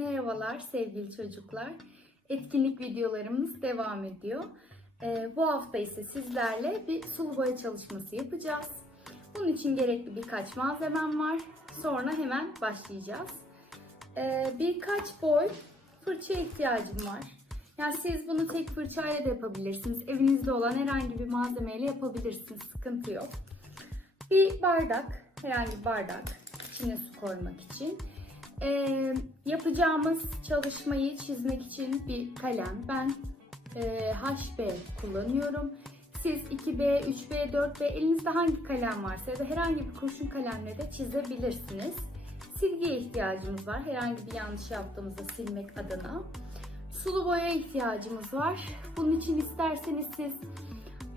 Merhabalar sevgili çocuklar. Etkinlik videolarımız devam ediyor. Ee, bu hafta ise sizlerle bir sulu boya çalışması yapacağız. Bunun için gerekli birkaç malzemem var. Sonra hemen başlayacağız. Ee, birkaç boy fırçaya ihtiyacım var. Yani siz bunu tek fırçayla da yapabilirsiniz. Evinizde olan herhangi bir malzemeyle yapabilirsiniz. Sıkıntı yok. Bir bardak, herhangi bir bardak içine su koymak için. Ee, yapacağımız çalışmayı çizmek için bir kalem. Ben e, HB kullanıyorum. Siz 2B, 3B, 4B elinizde hangi kalem varsa ya da herhangi bir kurşun kalemle de çizebilirsiniz. Silgiye ihtiyacımız var. Herhangi bir yanlış yaptığımızda silmek adına. Sulu boya ihtiyacımız var. Bunun için isterseniz siz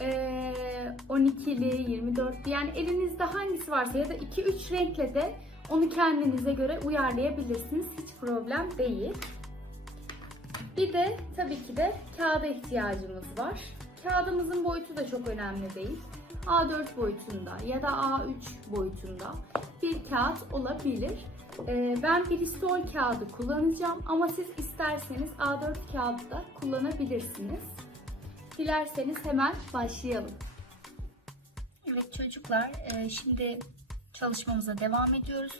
eee, 12'li, 24'lü yani elinizde hangisi varsa ya da 2-3 renkle de onu kendinize göre uyarlayabilirsiniz. Hiç problem değil. Bir de tabii ki de kağıda ihtiyacımız var. Kağıdımızın boyutu da çok önemli değil. A4 boyutunda ya da A3 boyutunda bir kağıt olabilir. Ee, ben Bristol kağıdı kullanacağım ama siz isterseniz A4 kağıdı da kullanabilirsiniz. Dilerseniz hemen başlayalım. Evet çocuklar e, şimdi çalışmamıza devam ediyoruz.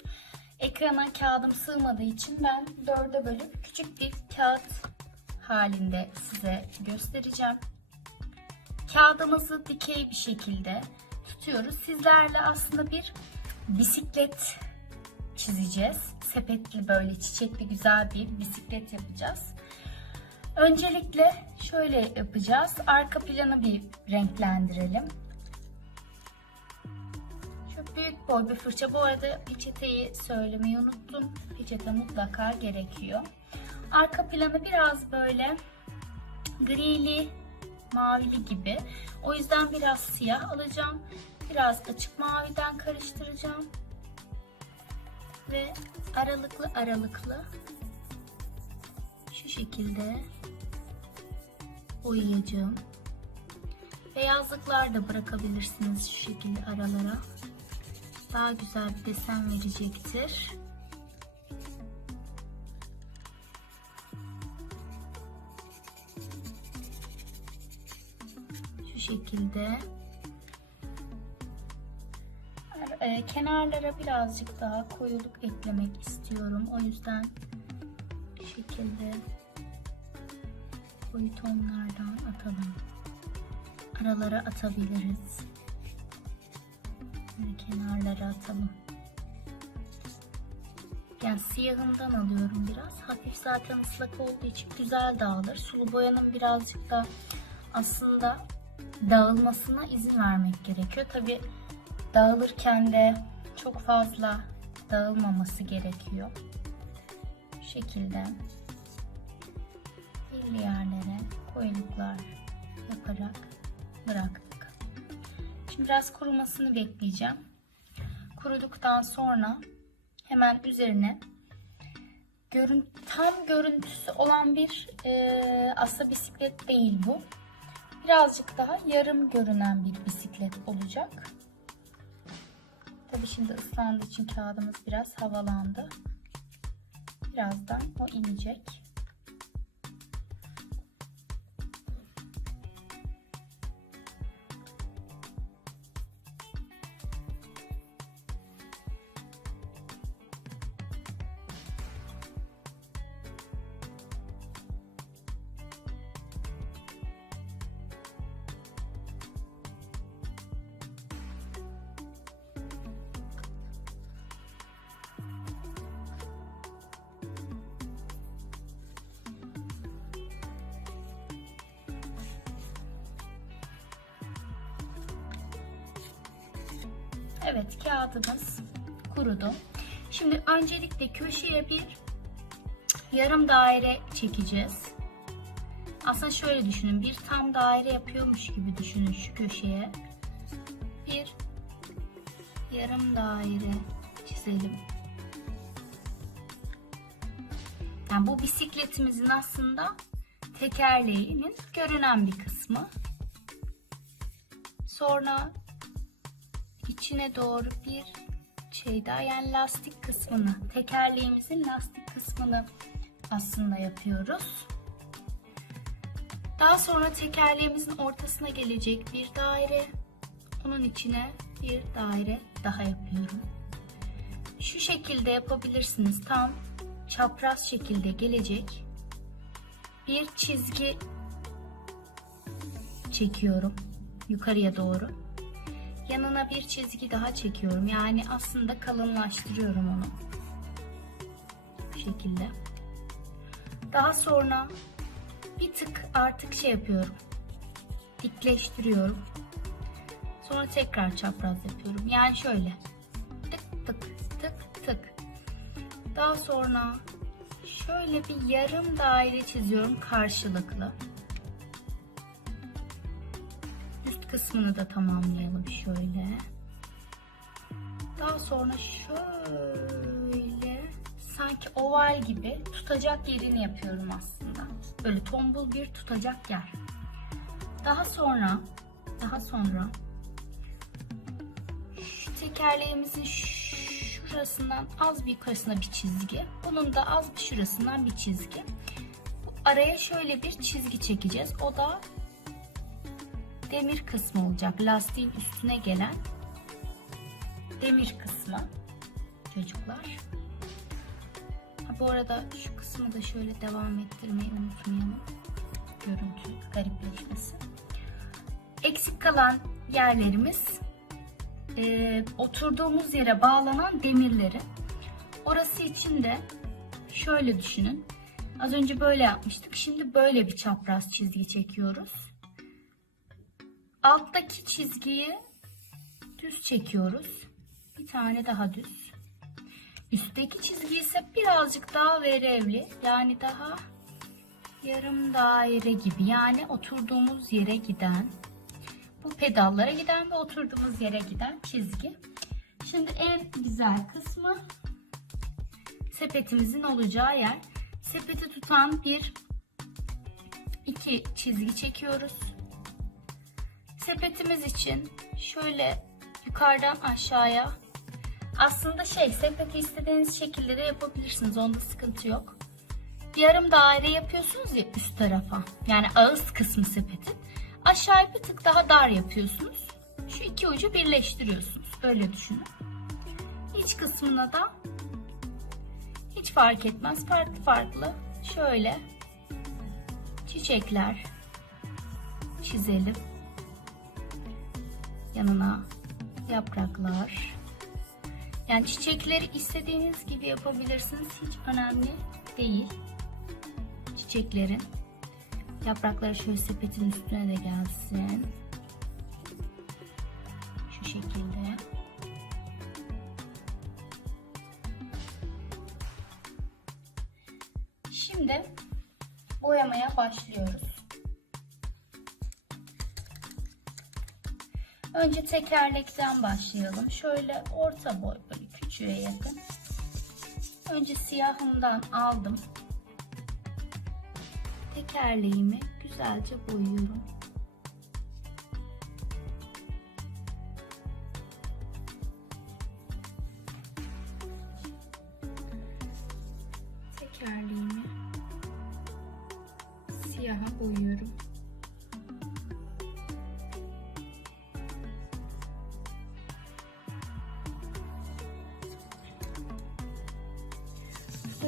Ekrana kağıdım sığmadığı için ben dörde bölüp küçük bir kağıt halinde size göstereceğim. Kağıdımızı dikey bir şekilde tutuyoruz. Sizlerle aslında bir bisiklet çizeceğiz. Sepetli böyle çiçekli güzel bir bisiklet yapacağız. Öncelikle şöyle yapacağız. Arka planı bir renklendirelim. Büyük boy bir fırça. Bu arada peçeteyi söylemeyi unuttum. Peçete mutlaka gerekiyor. Arka planı biraz böyle grili, mavili gibi. O yüzden biraz siyah alacağım. Biraz açık maviden karıştıracağım. Ve aralıklı aralıklı şu şekilde boyayacağım. Beyazlıklar da bırakabilirsiniz şu şekilde aralara. Daha güzel bir desen verecektir. Şu şekilde. Ee, kenarlara birazcık daha koyuluk eklemek istiyorum. O yüzden bu şekilde koyu tonlardan atalım. Aralara atabiliriz. Böyle kenarlara atalım. Yani siyahından alıyorum biraz. Hafif zaten ıslak olduğu için güzel dağılır. Sulu boyanın birazcık da aslında dağılmasına izin vermek gerekiyor. Tabi dağılırken de çok fazla dağılmaması gerekiyor. Bu şekilde belli yerlere koyuluklar yaparak bıraktık. Şimdi biraz kurumasını bekleyeceğim. Kuruduktan sonra hemen üzerine görün, tam görüntüsü olan bir e, aslında bisiklet değil bu. Birazcık daha yarım görünen bir bisiklet olacak. Tabi şimdi ıslandığı için kağıdımız biraz havalandı. Birazdan o inecek. Evet kağıdımız kurudu. Şimdi öncelikle köşeye bir yarım daire çekeceğiz. Aslında şöyle düşünün bir tam daire yapıyormuş gibi düşünün şu köşeye. Bir yarım daire çizelim. Yani bu bisikletimizin aslında tekerleğinin görünen bir kısmı. Sonra içine doğru bir şey daha yani lastik kısmını, tekerleğimizin lastik kısmını aslında yapıyoruz. Daha sonra tekerleğimizin ortasına gelecek bir daire. Onun içine bir daire daha yapıyorum. Şu şekilde yapabilirsiniz. Tam çapraz şekilde gelecek. Bir çizgi çekiyorum yukarıya doğru. Yanına bir çizgi daha çekiyorum. Yani aslında kalınlaştırıyorum onu. Bu şekilde. Daha sonra bir tık artık şey yapıyorum. Dikleştiriyorum. Sonra tekrar çapraz yapıyorum. Yani şöyle. Tık tık tık tık. Daha sonra şöyle bir yarım daire çiziyorum karşılıklı. Kısmını da tamamlayalım şöyle. Daha sonra şöyle sanki oval gibi tutacak yerini yapıyorum aslında. Böyle tombul bir tutacak yer. Daha sonra daha sonra şu tekerleğimizin şurasından az bir yukarısına bir çizgi. Bunun da az bir şurasından bir çizgi. Araya şöyle bir çizgi çekeceğiz. O da demir kısmı olacak. Lastiğin üstüne gelen demir kısmı çocuklar. Ha, bu arada şu kısmı da şöyle devam ettirmeyi unutmayalım. Görüntü garipleşmesin. Eksik kalan yerlerimiz e, oturduğumuz yere bağlanan demirleri. Orası için de şöyle düşünün. Az önce böyle yapmıştık. Şimdi böyle bir çapraz çizgi çekiyoruz. Alttaki çizgiyi düz çekiyoruz. Bir tane daha düz. Üstteki çizgi ise birazcık daha verevli. Yani daha yarım daire gibi. Yani oturduğumuz yere giden bu pedallara giden ve oturduğumuz yere giden çizgi. Şimdi en güzel kısmı sepetimizin olacağı yer. Sepeti tutan bir iki çizgi çekiyoruz. Sepetimiz için şöyle yukarıdan aşağıya aslında şey sepeti istediğiniz şekilde de yapabilirsiniz. Onda sıkıntı yok. Yarım daire yapıyorsunuz ya üst tarafa. Yani ağız kısmı sepetin. Aşağıya bir tık daha dar yapıyorsunuz. Şu iki ucu birleştiriyorsunuz. Öyle düşünün. İç kısmına da hiç fark etmez. Farklı farklı şöyle çiçekler çizelim. Yanına yapraklar. Yani çiçekleri istediğiniz gibi yapabilirsiniz. Hiç önemli değil. Çiçeklerin Yaprakları şöyle sepetin üstüne de gelsin. Şu şekilde. Şimdi boyamaya başlıyoruz. Önce tekerlekten başlayalım. Şöyle orta boy, böyle küçüğe yakın. Önce siyahımdan aldım tekerleğimi güzelce boyuyorum.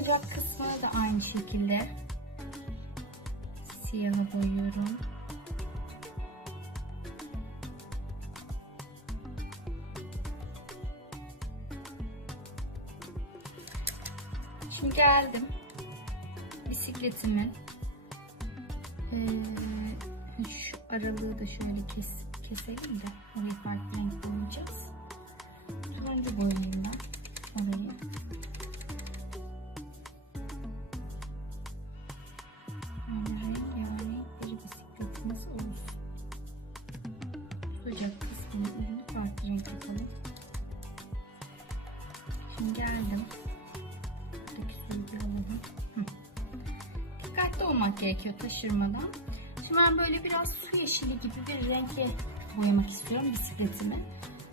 Sıcak kısmını da aynı şekilde siyaha boyuyorum. Şimdi geldim bisikletimin ee, şu aralığı da şöyle kes, keselim de orayı farklı renk boyayacağız. Turuncu boyayayım ben orayı. Dikkatli olmak gerekiyor taşırmadan. Şimdi ben böyle biraz su yeşili gibi bir renkle boyamak istiyorum bisikletimi.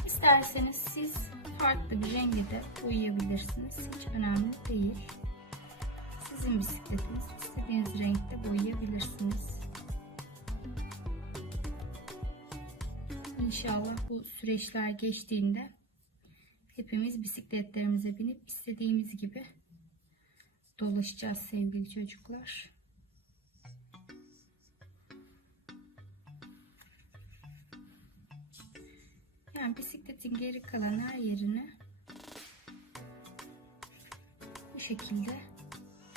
İsterseniz siz farklı bir rengi de boyayabilirsiniz. Hiç önemli değil. Siz Sizin bisikletiniz. İstediğiniz renkte boyayabilirsiniz. İnşallah bu süreçler geçtiğinde hepimiz bisikletlerimize binip istediğimiz gibi dolaşacağız sevgili çocuklar. Yani bisikletin geri kalan her yerini bu şekilde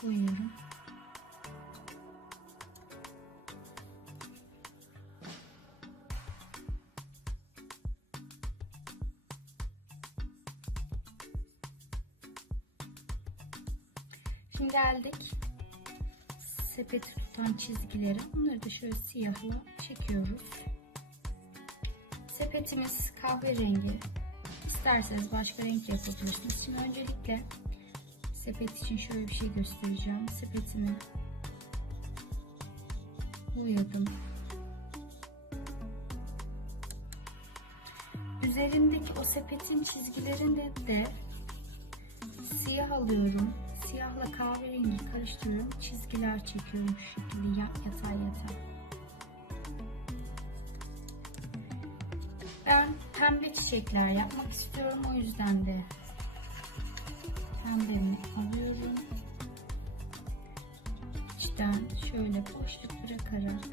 boyuyorum. Şimdi geldik sepeti tutan çizgileri. Bunları da şöyle siyahla çekiyoruz. Sepetimiz kahverengi. İsterseniz başka renk yapabilirsiniz. Şimdi öncelikle sepet için şöyle bir şey göstereceğim. Sepetimi boyadım. Üzerindeki o sepetin çizgilerinde de siyah alıyorum. Siyahla kahverengi karıştırıyorum. Çizgiler çekiyorum şu şekilde yatay yatay. Pembe çiçekler yapmak istiyorum. O yüzden de pembemi alıyorum. İçten şöyle boşluk bırakarak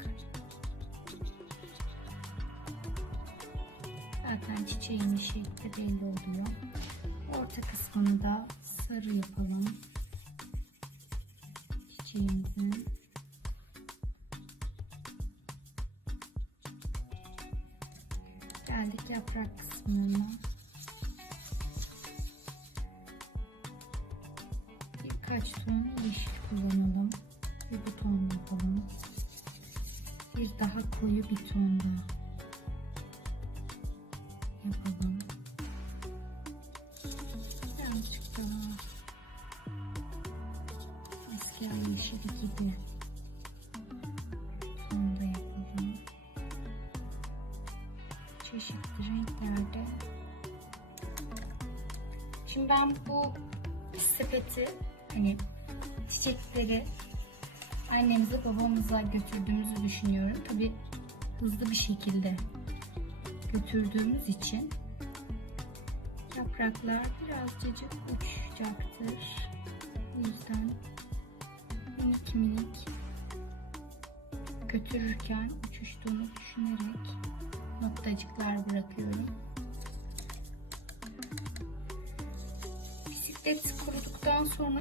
zaten çiçeğin şekli belli oluyor. Orta kısmını da sarı yapalım. Geldik yaprak kısmına. Birkaç ton yeşil kullanalım. Ve bu ton yapalım. Bir daha koyu bir ton daha yapalım. Birazcık daha eski gibi çeşitli renklerde. Şimdi ben bu sepeti hani çiçekleri annemize babamıza götürdüğümüzü düşünüyorum. Tabi hızlı bir şekilde götürdüğümüz için yapraklar birazcık uçacaktır. O yüzden minik minik götürürken uçuştuğunu düşünerek noktacıklar bırakıyorum. Bisiklet kuruduktan sonra